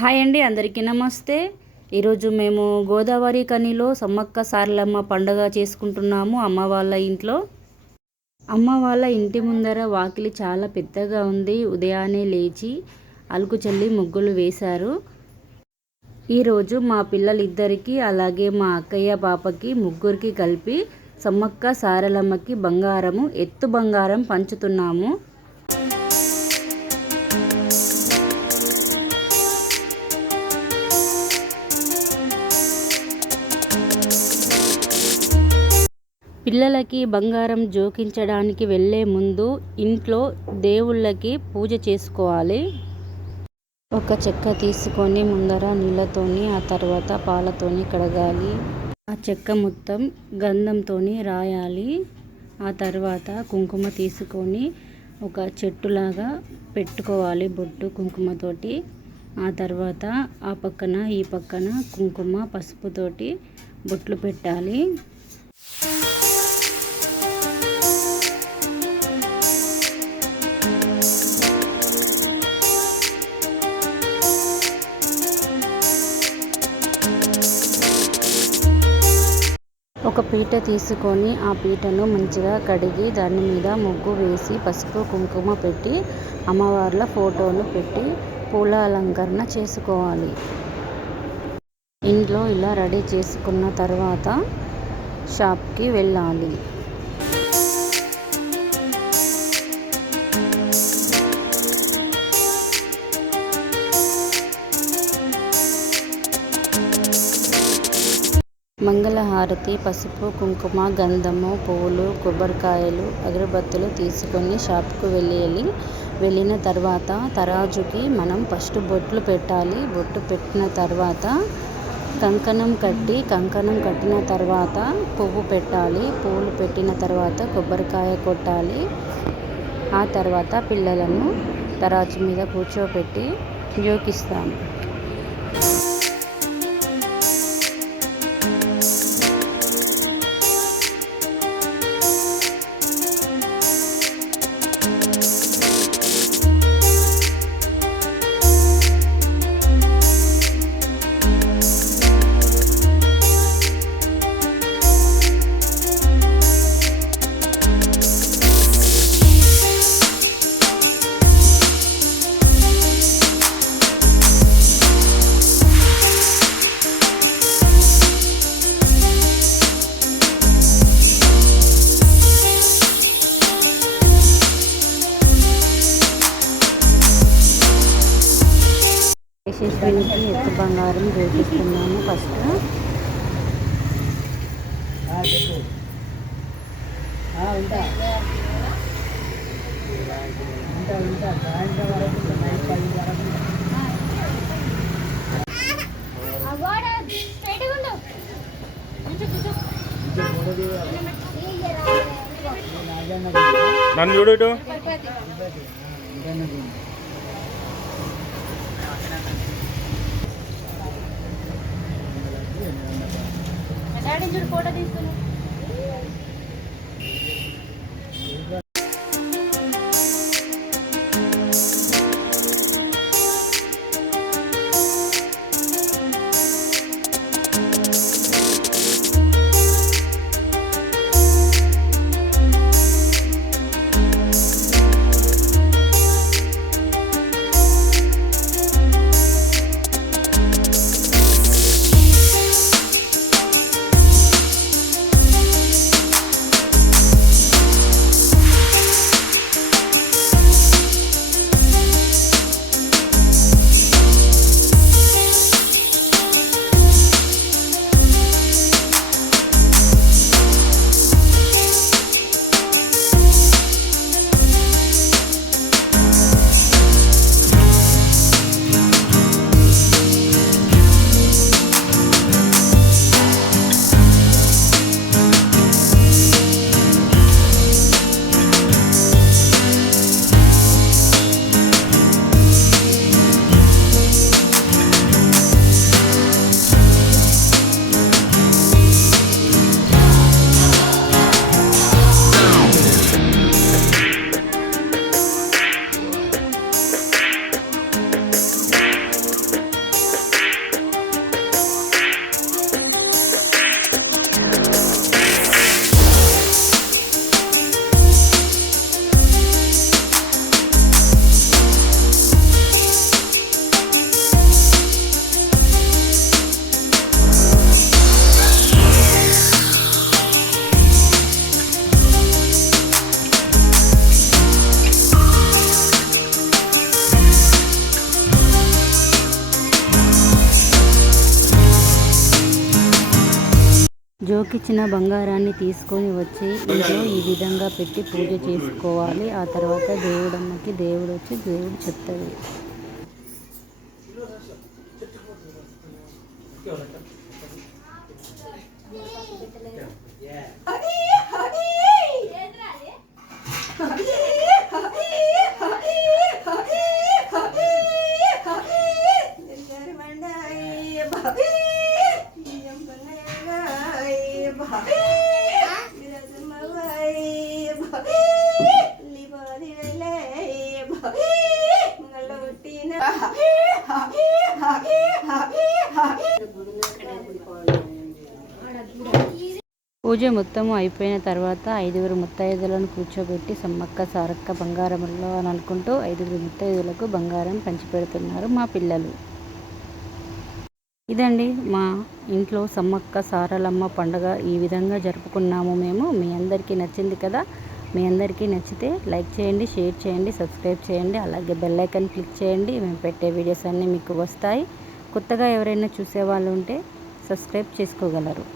Hi అండి, అందరికీ నమస్తే. ఈరోజు మేము గోదావరి కనిలో సమ్మక్క సారలమ్మ పండుగ చేసుకుంటున్నాము అమ్మ వాళ్ళ ఇంట్లో. అమ్మ వాళ్ళ ఇంటి ముందర వాకిలి చాలా పెద్దగా ఉంది. ఉదయాన్నే లేచి అలుకు చల్లి ముగ్గులు వేశారు. ఈరోజు మా పిల్లలిద్దరికీ అలాగే మా అక్కయ్య పాపకి ముగ్గురికి కలిపి సమ్మక్క సారలమ్మకి బంగారము ఎత్తు బంగారం పంచుతున్నాము. పిల్లలకి బంగారం జోకించడానికి వెళ్ళే ముందు ఇంట్లో దేవుళ్ళకి పూజ చేసుకోవాలి. ఒక చెక్క తీసుకొని ముందర నీళ్ళతోని ఆ తర్వాత పాలతోని కడగాలి. ఆ చెక్క మొత్తం గంధంతోని రాయాలి. ఆ తర్వాత కుంకుమ తీసుకొని ఒక చెట్టులాగా పెట్టుకోవాలి బొట్టు కుంకుమతోటి. ఆ తర్వాత ఆ పక్కన ఈ పక్కన కుంకుమ పసుపుతోటి బొట్లు పెట్టాలి. ఒక పీట తీసుకొని ఆ పీటను మంచిగా కడిగి దాని మీద ముగ్గు వేసి పసుపు కుంకుమ పెట్టి అమ్మవార్ల ఫోటోను పెట్టి పూల అలంకరణ చేసుకోవాలి. ఇంట్లో ఇలా రెడీ చేసుకున్న తర్వాత షాప్కి వెళ్ళాలి. మంగళహారతి, పసుపు కుంకుమ, గంధము, పువ్వులు, కొబ్బరికాయలు, అగరబత్తులు తీసుకొని షాప్కు వెళ్ళిన తర్వాత తరాజుకి మనం ఫస్ట్ బొట్లు పెట్టాలి. బొట్టు పెట్టిన తర్వాత కంకణం కట్టిన తర్వాత పువ్వు పెట్టాలి. పువ్వులు పెట్టిన తర్వాత కొబ్బరికాయ కొట్టాలి. ఆ తర్వాత పిల్లలను తరాజు మీద కూర్చోపెట్టి జోకిస్తాము. యశస్వినికి ఎత్తు బంగారం జోకిస్తున్నాము. ఫస్ట్ నన్ను చూడు. ఫోటో తీసుకున్నాను. జోకిచ్చిన బంగారాన్ని తీసుకొని వచ్చి ఇంట్లో ఈ విధంగా పెట్టి పూజ చేసుకోవాలి. ఆ తర్వాత దేవుడమ్మకి దేవుడు వచ్చి దేవుడు చెప్తాడు. పూజ మొత్తము అయిపోయిన తర్వాత 5 ముత్తైదులను కూర్చోబెట్టి సమ్మక్క సారక్క బంగారంలో అని అనుకుంటూ 5 ముత్తైదులకు బంగారం పంచిపెడుతున్నారు మా పిల్లలు. ఇదండి మా ఇంట్లో సమ్మక్క సారలమ్మ పండుగ ఈ విధంగా జరుపుకున్నాము మేము. మీ అందరికీ నచ్చింది కదా. మీ అందరికీ నచ్చితే లైక్ చేయండి, షేర్ చేయండి, సబ్స్క్రైబ్ చేయండి. అలాగే బెల్ ఐకాన్ క్లిక్ చేయండి. మేము పెట్టే వీడియోస్ అన్నీ మీకు వస్తాయి. కొత్తగా ఎవరైనా చూసేవాళ్ళు ఉంటే సబ్స్క్రైబ్ చేసుకోగలరు.